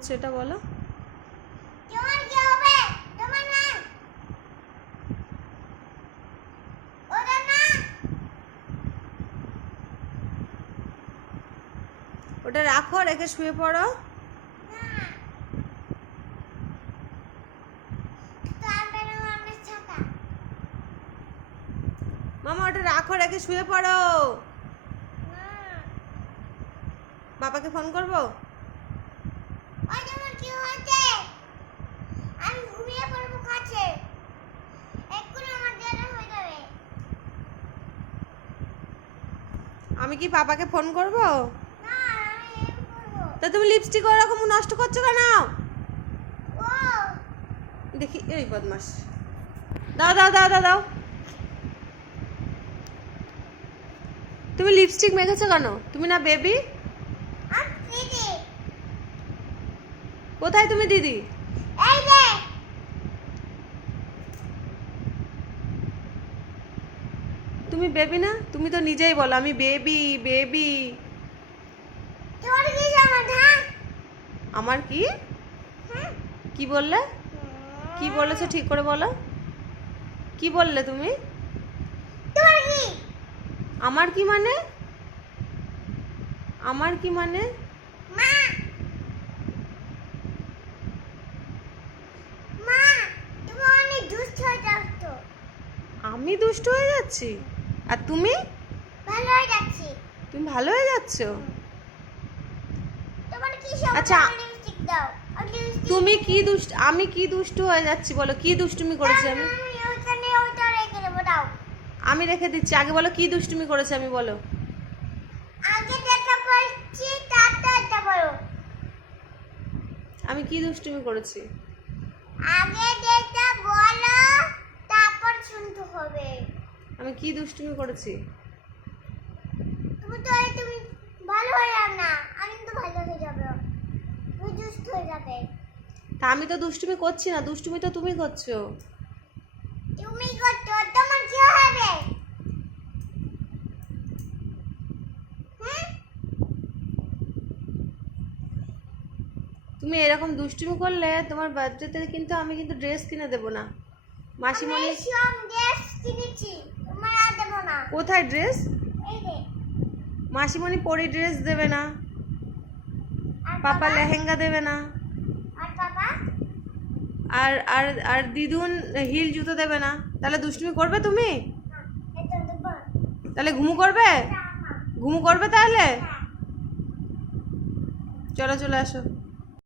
করেছো এটা বলো। তোমার কি হবে? তোমার না, ওটা না। ওটা রাখো, রেখে শুয়ে পড়ো। মামা ওটা রাখো, রেখে শুয়ে পড়ো। বাবাকে ফোন করবো? আমি কি পাপাকে ফোন করবো? তা তুমি লিপস্টিক ওরকম নষ্ট করছো কেন? দেখি, এই বদমাস। দাও দাও দাও দাও দাও। তুমি লিপস্টিক মেখেছো কেন? তুমি না বেবি? কোথায় তুমি দিদি? তুমি বেবি না? তুমি তো নিজেই বলো আমি বেবি বেবি। আমার কি? কি বললে? কি বলেছো ঠিক করে বলো। কি বললে তুমি? আমার কি মানে? আমার কি মানে? আমি দুষ্ট হয়ে যাচ্ছি আর তুমি? তুমি ভালো হয়ে যাচ্ছ। আচ্ছা, তুমি কি দুষ্ট, আমি কি দুষ্টু হয়ে যাচ্ছি বলো? কি দুষ্টুমি করেছি আমি? আমি রেখে দিচ্ছি, আগে বলো কি দুষ্টুমি করেছি আমি, বলো। আমি কি দুষ্টুমি করেছি? আমি কি দুষ্টুমি করেছি? তুমি ভালো হয়ে যাবে না, আমি তো ভালো হয়ে যাবে, তুমি দুষ্ট হয়ে যাবে। তা আমি তো দুষ্টুমি করছি না, দুষ্টুমি তো তুমি করছো। তুমি করছো, তোমার কি হবে? তুমি এরকম দুষ্টুমি করলে তোমার বার্থডেতে কিন্তু আমি কিন্তু ড্রেস কিনে দেবো না। মাসিমণি সব ড্রেস কিনেছি, তোমার আর দেব না। কোথায় ড্রেস? এই যে মাসিমণি পরি ড্রেস দেবে না, পাপা লেহেঙ্গা দেবে না, আর পাপা আর আর আর দিদুন হিল জুতো দেবে না। তাহলে দুষ্টুমি করবে তুমি? এটা দেব তাহলে ঘুমু করবে? ঘুমু করবে তাহলে? না। চলো চলে আসো।